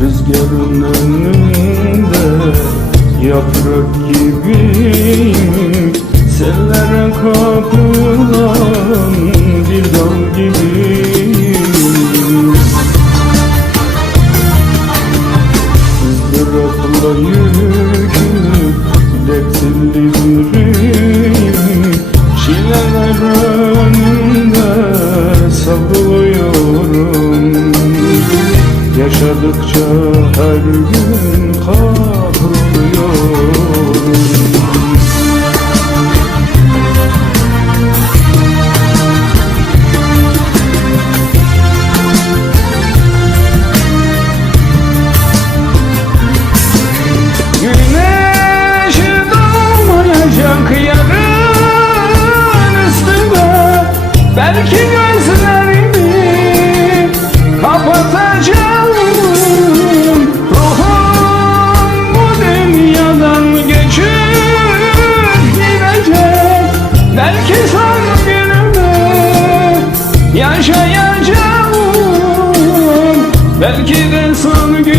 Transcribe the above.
Rüzgarın önünde yaprak gibiyim. Sellere kapılan bir dal gibiyim. Rüzgarla yükü dertli yüreğim Çileler önünde savruluyorum. Yaşadıkça her gün kahroluyorum Belki gö- yaşayacağım. Belki de son gün